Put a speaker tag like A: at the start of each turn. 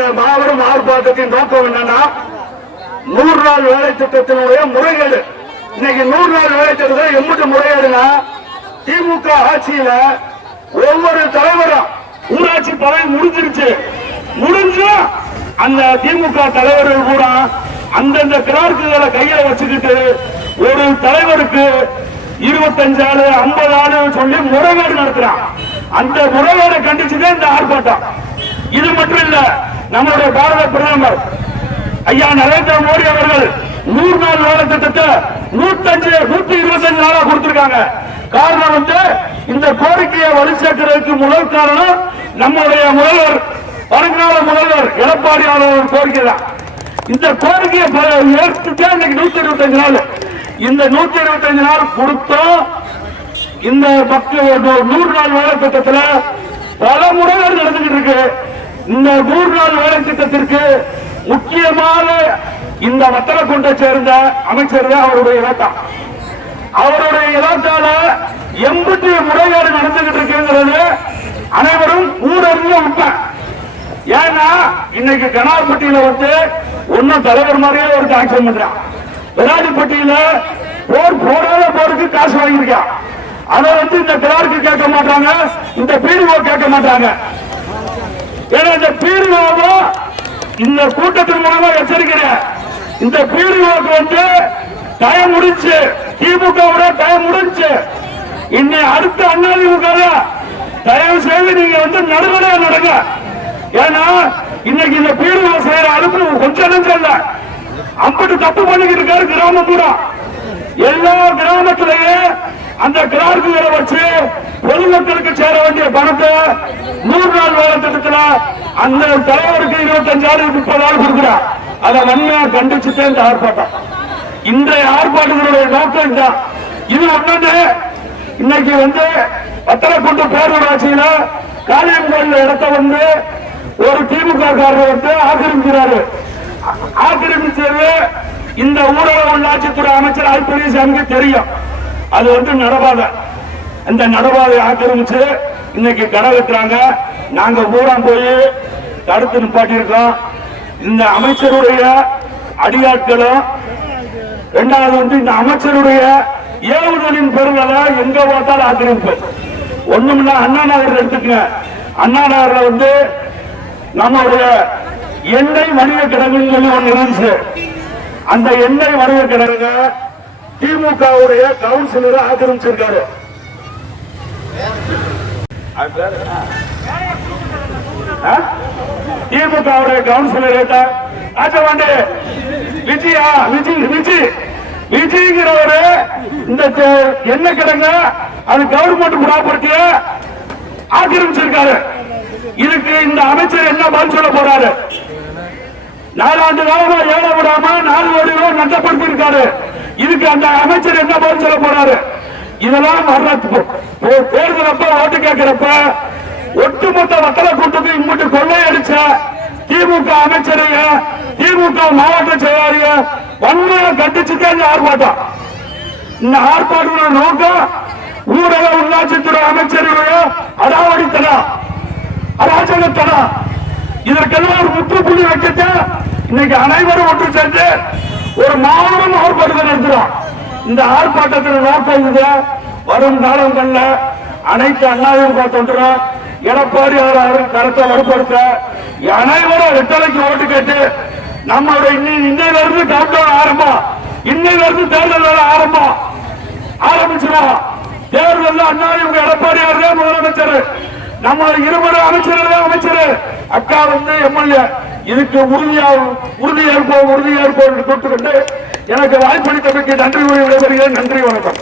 A: இந்த மாபெரும் ஆர்ப்பாட்டத்தின் நோக்கம் என்னன்னா நூறு நாள் வேலை திட்டத்தினுடைய முறைகேடு. இன்னைக்கு நூறு நாள் வேலை திட்டத்தில் எம்பிட்டு முறைகேடுனா திமுக ஆட்சியில ஒவ்வொரு தலைவரும் ஊராட்சி பதவி முடிஞ்சிருச்சு. முடிஞ்சு அந்த திமுக தலைவர்கள் கூட அந்தந்த கிளார்க்குகளை கையில வச்சுக்கிட்டு ஒரு தலைவருக்கு இருபத்தஞ்சு ஆளு ஐம்பது ஆளு சொல்லி முறைகேடு நடத்துறான். அந்த முறைகேடை கண்டிச்சுதான் இந்த ஆர்ப்பாட்டம். இது மட்டும் இல்ல நம்மளுடைய பாரத பிரதமர் ஐயா நரேந்திர மோடி அவர்கள் நூறு நாள் வேலை திட்டத்தை நூத்தஞ்சு நூத்தி இருபத்தஞ்சு நாளா கொடுத்திருக்காங்க. காரணம் வந்து இந்த கோரிக்கையை வலு சேர்க்கிறதுக்கு முதல் காரணம் நம்முடைய முதல்வர் வருங்கால முதல்வர் எடப்பாடி அவர்கள் கோரிக்கை தான். இந்த கோரிக்கையை ப- இன்னைக்கு நூத்தி இருபத்தஞ்சு நாள். இந்த நூத்தி இருபத்தஞ்சு நாள் கொடுத்தோம். இந்த மக்கள் நூறு நாள் வேலை திட்டத்தில் பல இந்த நூறு நாள் வேலை திட்டத்திற்கு முக்கியமான இந்த வத்தலை கொண்ட சேர்ந்த அமைச்சர் தான் அவருடைய இலக்கம் அவருடைய இலக்கால எண்பத்தி முறைகேடு நடந்துகிட்டு இருக்குங்கிறது அனைவரும் ஊரறிய உண்மை. ஏன்னா இன்னைக்கு கனார்பட்டியில வந்து ஒன்னும் தலைவர் மாதிரியே ஒரு ஆக்ஷன் பண்றான். விராடிப்பட்டியில போர் போடாத போருக்கு காசு வாங்கியிருக்கான். அதை வந்து இந்த கிளார்க்கு கேட்க மாட்டாங்க இந்த பீடிஓ கேட்க மாட்டாங்க. ஏன்னா இந்த பிடிஓ இந்த கூட்டத்தின் மூலமா எச்சரிக்கிறேன். இந்த பிடிஓக்கு வந்து டைம் முடிஞ்சு திமுக டைம் முடிஞ்சு இன்னை அடுத்த அதிமுக தயவு செய்து நீங்க வந்து நடுவரையா நடங்க. ஏன்னா இன்னைக்கு இந்த பிடிஓ செய்யற அனுப்பு கொஞ்சம் நஞ்சம் இல்ல அம்பட்டு தப்பு பண்ணிக்கிட்டு இருக்காரு கிராமம் பூரா. எல்லா கிராமத்திலேயே அந்த கிரார்க்குகளை வச்சு பொதுமக்களுக்கு சேர வேண்டிய பணத்தை நூறு நாள் வேலை திட்டத்துல அந்த தலைவருக்கு இருபத்தஞ்சு ஆள் முப்பது ஆள் கொடுக்குறான் அதை வன்மையா கண்டிச்சுட்டே இந்த ஆர்ப்பாட்டம். இன்றைய ஆர்ப்பாட்டத்தினுடைய நோக்கம் தான் இது ஒண்ணு இன்னைக்கு வந்து பத்தரக்குண்டு பேரூராட்சியில காளியங்கோயில் இடத்த வந்து ஒரு திமுக காரர் வந்து ஆக்கிரமிக்கிறாரு. ஆக்கிரமிச்சது இந்த ஊரக உள்ளாட்சித்துறை அமைச்சர் ஆய்வு தெரியும். அது வந்து நடவாத. இந்த நடவாதை ஆக்கிரமிச்சு இன்னைக்கு கடை வைக்கிறாங்க நாங்க பூரா போய் தடுத்து நிப்பாட்டியிருக்கோம். இந்த அமைச்சருடைய அடியாட்களும் இரண்டாவது வந்து இந்த அமைச்சருடைய ஏவுதலின் பெருங்கல எங்க பார்த்தாலும் ஆக்கிரமிப்பு. ஒண்ணுமில்ல அண்ணா நகர் எடுத்துக்கங்க. அண்ணா நகர்ல வந்து நம்மளுடைய எண்ணெய் வணிக கிடங்குன்னு சொல்லி ஒண்ணு இருந்துச்சு. அந்த எண்ணெய் வணிக கிடங்க திமுகவுடைய கவுன்சிலரை ஆக்கிரமிச்சிருக்காரு. திமுகவுடைய கவுன்சிலர் ராஜபாண்டே விஜயா விஜய் விஜி விஜய்ங்கிறவரு இந்த என்ன கிடங்க அது கவர்மெண்ட் ப்ராப்பர்ட்டிய ஆக்கிரமிச்சிருக்காரு இதுக்கு இந்த அமைச்சர் என்ன பதில் சொல்ல போறாரு நாலாண்டு காலமா ஏழை விடாம நாலு கோடி ரூபாய் நஷ்டப்படுத்தி இருக்காரு இதுக்கு அந்த அமைச்சர் என்ன பதில் சொல்ல போறாரு இதெல்லாம் வர்ற தேர்தல் அப்ப ஓட்டு கேட்கிறப்ப ஒட்டுமொத்த மக்களை கூட்டத்தை இங்கிட்டு கொள்ளையடிச்ச திமுக அமைச்சரைய திமுக மாவட்ட செயலாளிய வன்மையை கண்டிச்சுதான் இந்த ஆர்ப்பாட்டம். இந்த ஆர்ப்பாட்டம் நோக்கம் ஊரக உள்ளாட்சித்துறை அமைச்சருடைய அடாவடித்தனம் அராஜகத்தனம். இதற்கெல்லாம் ஒரு முற்றுப்புள்ளி வைக்கத்த இன்னைக்கு அனைவரும் ஒன்று சேர்ந்து ஒரு மாபெரும் ஆர்ப்பாட்டத்தை நடத்துறோம். இந்த ஆர்ப்பாட்டத்தில் நோக்கம் இது வரும் காலங்கள்ல அனைத்து அண்ணாதிமுக தொண்டரும் எடப்பாடி அவர்கள் கருத்தை வலுப்படுத்த அனைவரும் எட்டரைக்கு ஓட்டு கேட்டு நம்மளுடைய இன்னையில இருந்து டாக்டர் ஆரம்பம் இன்னையில இருந்து தேர்தல் வேலை ஆரம்பம் ஆரம்பிச்சிடும் தேர்தல் அண்ணாதிமுக எடப்பாடி அவர்களே முதலமைச்சர். நம்ம இருவரும் அமைச்சர்கள் அமைச்சர். அக்கா வந்து எம்எல்ஏ. இதுக்கு உறுதியாக உறுதி ஏற்போம் உறுதி ஏற்போம் என்று கொடுத்துக்கிட்டு எனக்கு வாய்ப்பளித்தமைக்கு நன்றி கூறி விடைபெறுகிறேன். நன்றி வணக்கம்.